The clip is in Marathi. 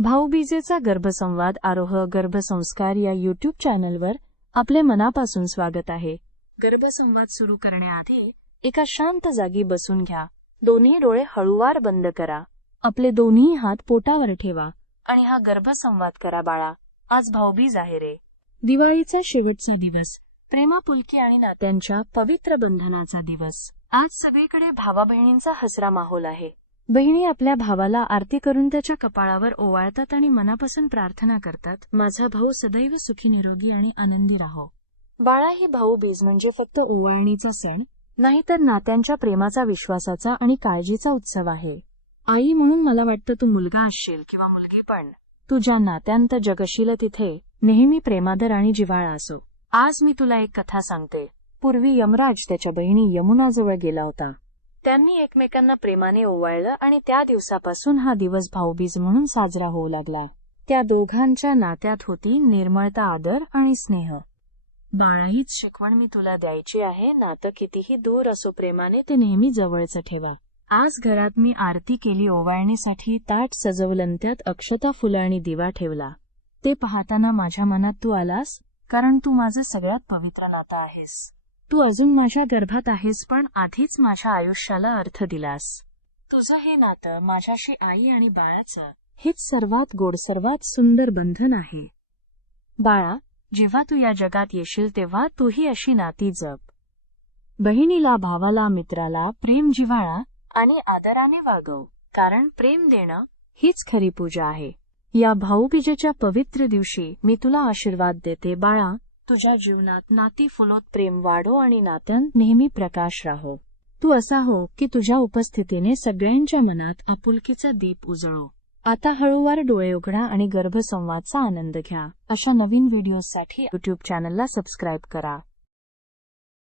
भाऊबीजेचा गर्भसंवाद आरोह गर्भसंस्कार या यूट्यूब चॅनलवर आपले मनापासून स्वागत आहे। गर्भसंवाद सुरू करण्याआधी एका शांत जागी बसून घ्या। दोन्ही डोळे हळूवार बंद करा। आपले दोन्ही हात पोटावर ठेवा आणि हा गर्भसंवाद करा बाळा। आज भाऊबीज आहे रे। दिवाळीचा शेवटचा दिवस, प्रेमापुलकी आणि नात्यांच्या पवित्र बंधनाचा दिवस। आज सगळीकडे भावा बहिणींचा हसरा माहोल आहे। बहिणी आपल्या भावाला आरती करून त्याच्या कपाळावर ओवाळतात आणि मनापासून प्रार्थना करतात, माझा भाऊ सदैव सुखी निरोगी आणि आनंदी राहो। बाळा, ही भाऊबीज म्हणजे फक्त ओवाळणीचा सण नाही, तर नात्यांच्या प्रेमाचा, विश्वासाचा आणि काळजीचा उत्सव आहे। आई म्हणून मला वाटतं तू मुलगा असशील किंवा मुलगी, पण तुझ्या नात्यांत जगशील तिथे नेहमी प्रेमादर आणि जिव्हाळा असो। आज मी तुला एक कथा सांगते। पूर्वी यमराज त्याच्या बहिणी यमुनाजवळ गेला होता। त्यांनी एकमेकांना प्रेमाने ओवाळलं आणि त्या दिवसापासून हा दिवस भाऊबीज म्हणून साजरा होऊ लागला। त्या दोघांच्या नात्यात होती निर्मळता, आदर आणि स्नेह। बाळा, हीच शिकवण मी तुला द्यायची आहे। नातं कितीही दूर असो, प्रेमाने ते नेहमी जवळचं ठेवा। आज घरात मी आरती केली, ओवाळणीसाठी ताट सजवलं, त्यात अक्षता, फुलं आणि दिवा ठेवला। ते पाहताना माझ्या मनात तू आलास, कारण तू माझं सगळ्यात पवित्र नातं आहेस। तू अजून माझ्या गर्भात आहेस, पण आधीच माझ्या आयुष्याला अर्थ दिलास। तुझं हे नातं माझ्याशी, आई आणि बाळाचं, हेच सर्वात गोड, सर्वात सुंदर बंधन आहे। बाळा, जेव्हा तू या जगात येशील तेव्हा तूही अशी नाती जप। बहिणीला, भावाला, मित्राला प्रेम, जिव्हाळा आणि आदराने वागव, कारण प्रेम देणं हीच खरी पूजा आहे। या भाऊबीजेच्या पवित्र दिवशी मी तुला आशीर्वाद देते। बाळा, तुझ्या जीवनात नाती फुलोत, प्रेम वाढो आणि नात्यांत नेहमी प्रकाश राहो। तू असा हो की तुझ्या उपस्थितीने सगळ्यांच्या मनात आपुलकीचा दीप उजळो। आता हळूवार डोळे उघडा आणि गर्भसंवादचा आनंद घ्या। अशा नवीन व्हिडिओसाठी यूट्यूब चॅनलला सबस्क्राईब करा।